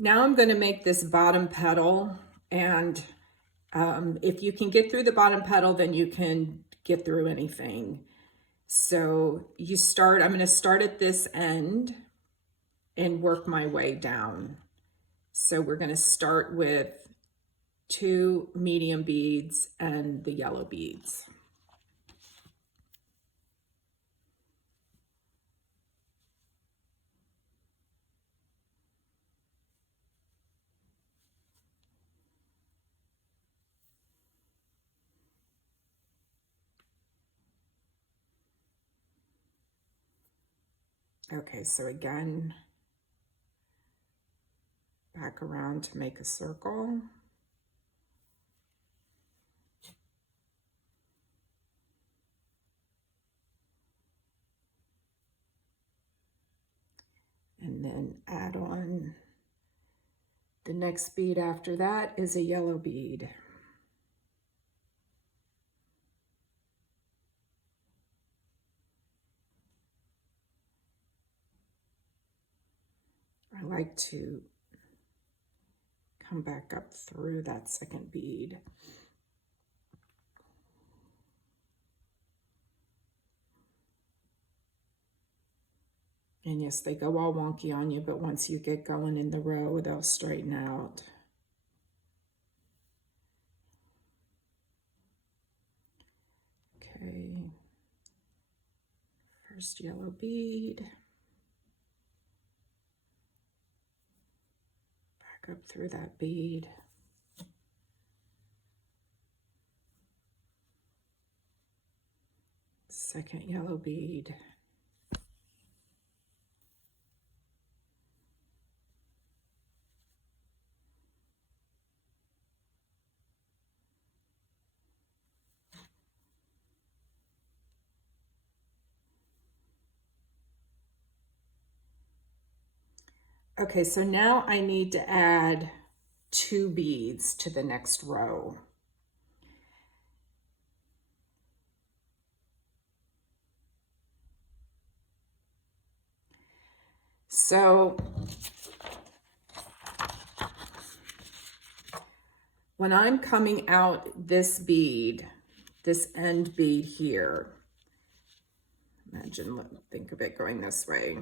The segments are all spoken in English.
Now I'm going to make this bottom petal, and if you can get through the bottom petal, then you can get through anything. So I'm going to start at this end and work my way down. So we're going to start with 2 medium beads and the yellow beads. Okay, so again, back around to make a circle. And then add on the next bead after that is a yellow bead. I like to come back up through that second bead. And yes, they go all wonky on you, but once you get going in the row, they'll straighten out. Okay, first yellow bead. Back up through that bead. Second yellow bead. Okay, so now I need to add 2 beads to the next row. So when I'm coming out this bead, this end bead here, think of it going this way.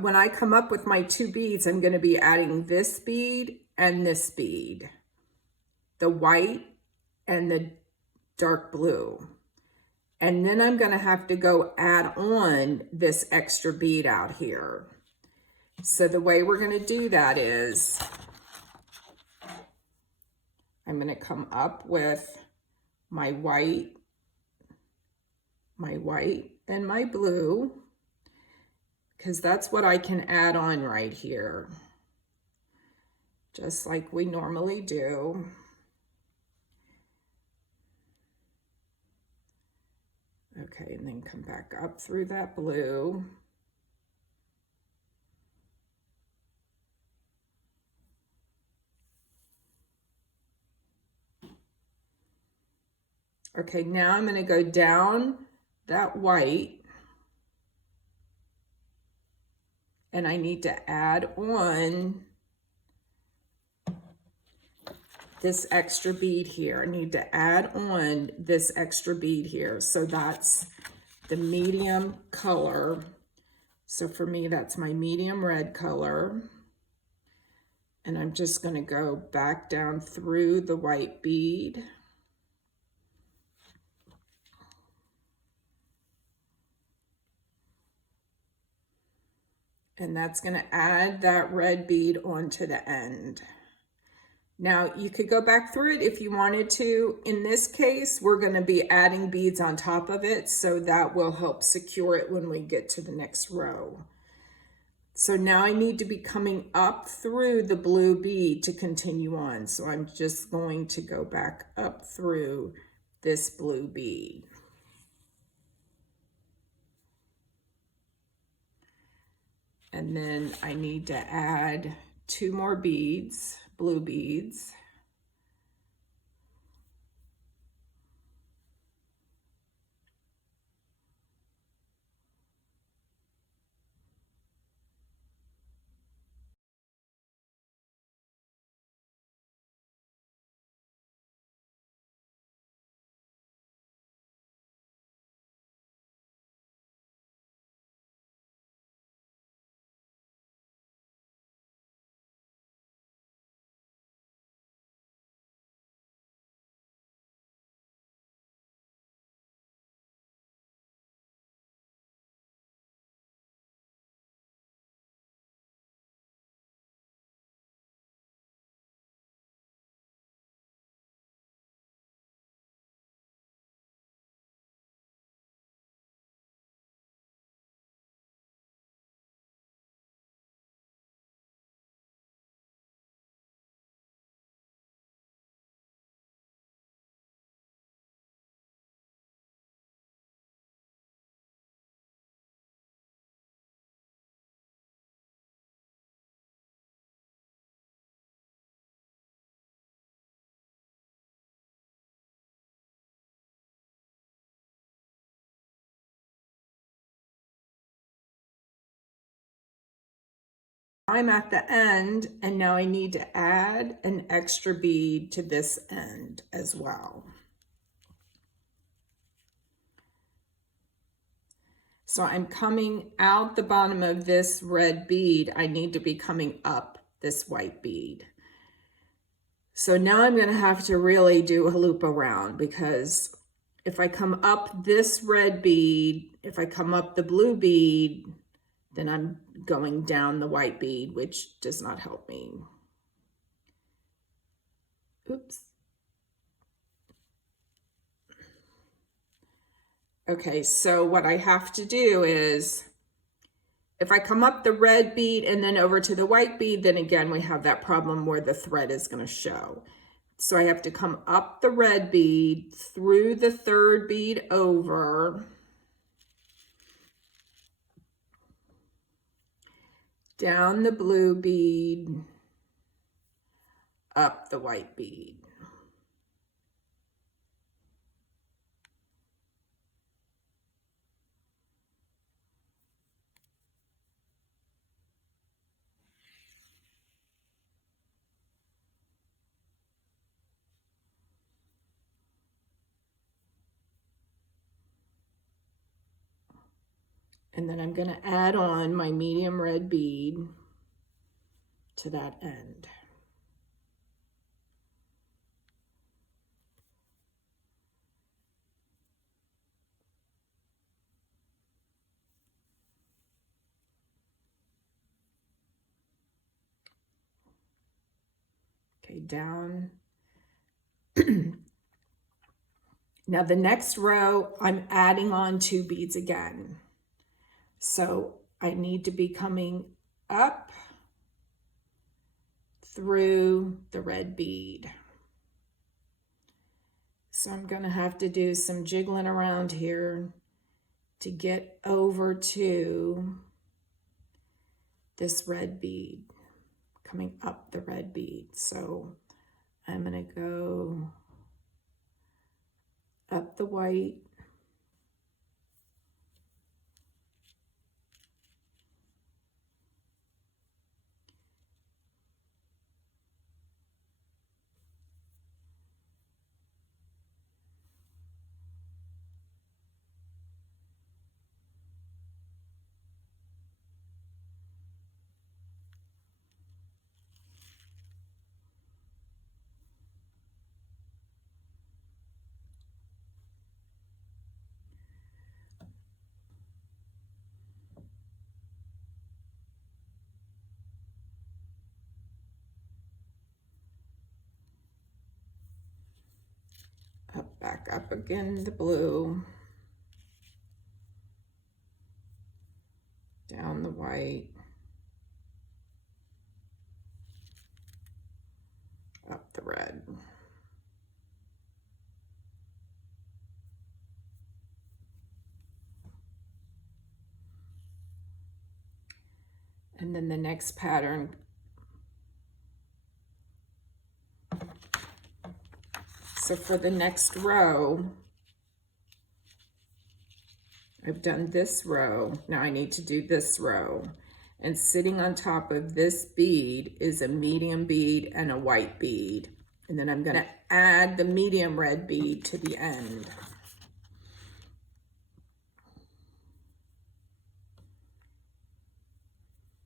When I come up with my 2 beads, I'm going to be adding this bead and this bead, the white and the dark blue. And then I'm going to have to go add on this extra bead out here. So the way we're going to do that is I'm going to come up with my white and my blue, because that's what I can add on right here, just like we normally do. Okay, and then come back up through that blue. Okay, now I'm going to go down that white, and I need to add on this extra bead here. I need to add on this extra bead here. So that's the medium color. So for me, that's my medium red color. And I'm just going to go back down through the white bead. And that's going to add that red bead onto the end. Now you could go back through it if you wanted to. In this case, we're going to be adding beads on top of it, so that will help secure it when we get to the next row. So now I need to be coming up through the blue bead to continue on. So I'm just going to go back up through this blue bead. And then I need to add 2 more beads, blue beads. I'm at the end, and now I need to add an extra bead to this end as well. So I'm coming out the bottom of this red bead. I need to be coming up this white bead. So now I'm going to have to really do a loop around, because if I come up this red bead, if I come up the blue bead, then I'm going down the white bead, which does not help me. Oops. Okay, so what I have to do is, if I come up the red bead and then over to the white bead, then again, we have that problem where the thread is going to show. So I have to come up the red bead, through the third bead over, down the blue bead, up the white bead. And then I'm going to add on my medium red bead to that end. Okay, down. Now the next row, I'm adding on 2 beads again. So I need to be coming up through the red bead. So I'm going to have to do some jiggling around here to get over to this red bead, coming up the red bead. So I'm going to go up the white, up, back up again, the blue, down the white, up the red. And then the next pattern, so for the next row, I've done this row. Now I need to do this row. And sitting on top of this bead is a medium bead and a white bead. And then I'm going to add the medium red bead to the end.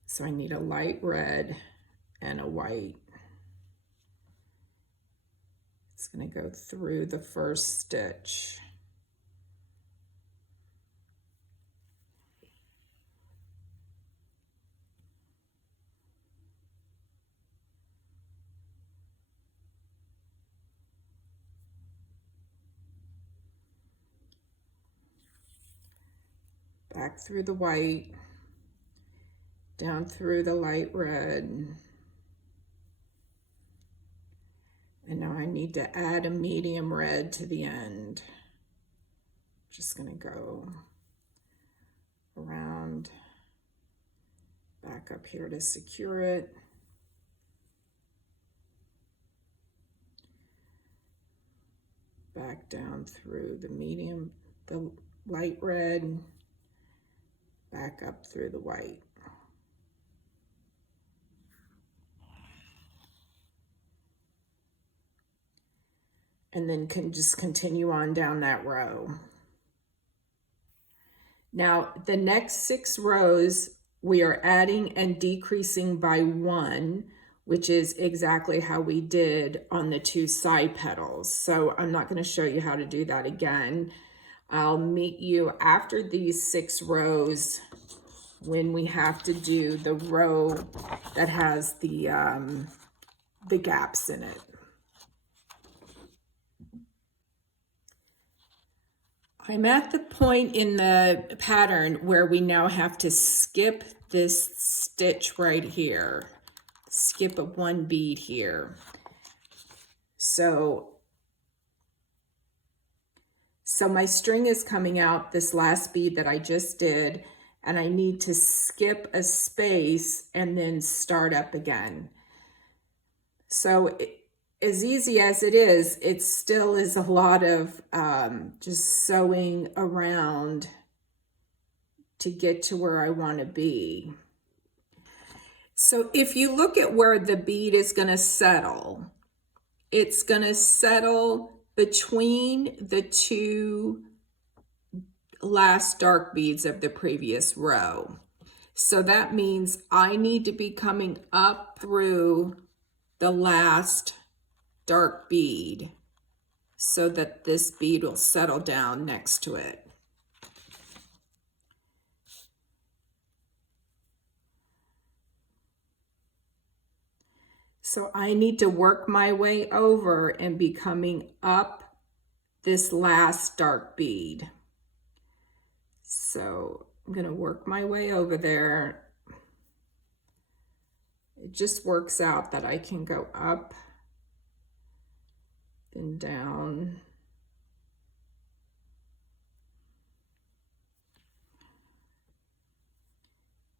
So I need a light red and a white. It's going to go through the first stitch. Back through the white, down through the light red. And now I need to add a medium red to the end. Just going to go around, back up here to secure it. Back down through the light red, back up through the white. and then can just continue on down that row. Now the next 6 rows we are adding and decreasing by 1, which is exactly how we did on the 2 side petals. So I'm not going to show you how to do that again. I'll meet you after these 6 rows when we have to do the row that has the gaps in it. I'm at the point in the pattern where we now have to skip this stitch right here. Skip a 1 bead here. So my string is coming out, this last bead that I just did, and I need to skip a space and then start up again. So as easy as it is, it still is a lot of just sewing around to get to where I want to be. So if you look at where the bead is going to settle, it's going to settle between the 2 last dark beads of the previous row. So that means I need to be coming up through the last dark bead so that this bead will settle down next to it. So I need to work my way over and be coming up this last dark bead. So I'm going to work my way over there. It just works out that I can go up and down.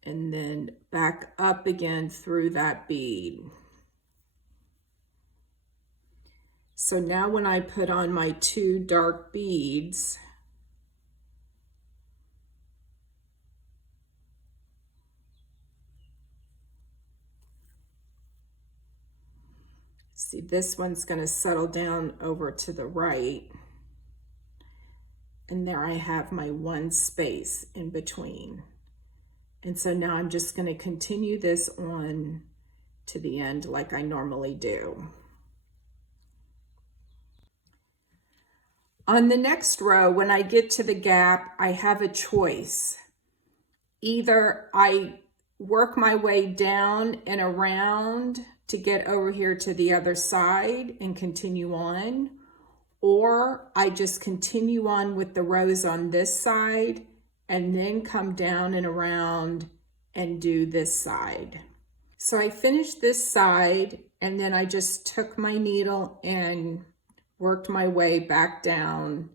And then back up again through that bead. So now when I put on my 2 dark beads, see, this one's going to settle down over to the right. And there I have my 1 space in between. And so now I'm just going to continue this on to the end like I normally do. On the next row, when I get to the gap, I have a choice. Either I work my way down and around to get over here to the other side and continue on, or I just continue on with the rows on this side and then come down and around and do this side. So I finished this side and then I just took my needle and worked my way back down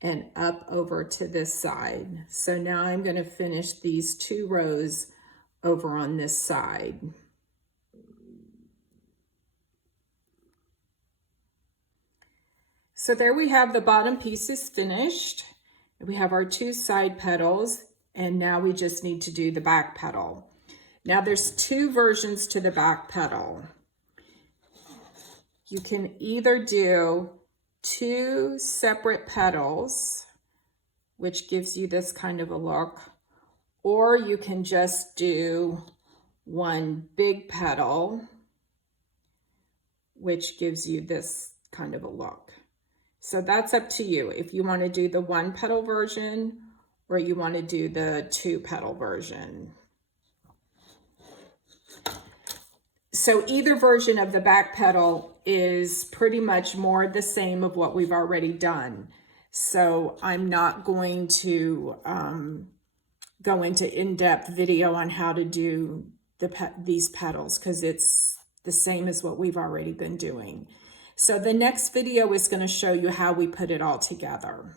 and up over to this side. So now I'm going to finish these 2 rows over on this side. So there we have the bottom pieces finished. We have our 2 side petals, and now we just need to do the back petal. Now there's 2 versions to the back petal. You can either do 2 separate petals, which gives you this kind of a look, or you can just do 1 big petal, which gives you this kind of a look. So that's up to you if you want to do the 1 petal version or you want to do the 2 petal version. So either version of the back petal is pretty much more the same of what we've already done. So I'm not going to go into in-depth video on how to do these petals because it's the same as what we've already been doing. So the next video is going to show you how we put it all together.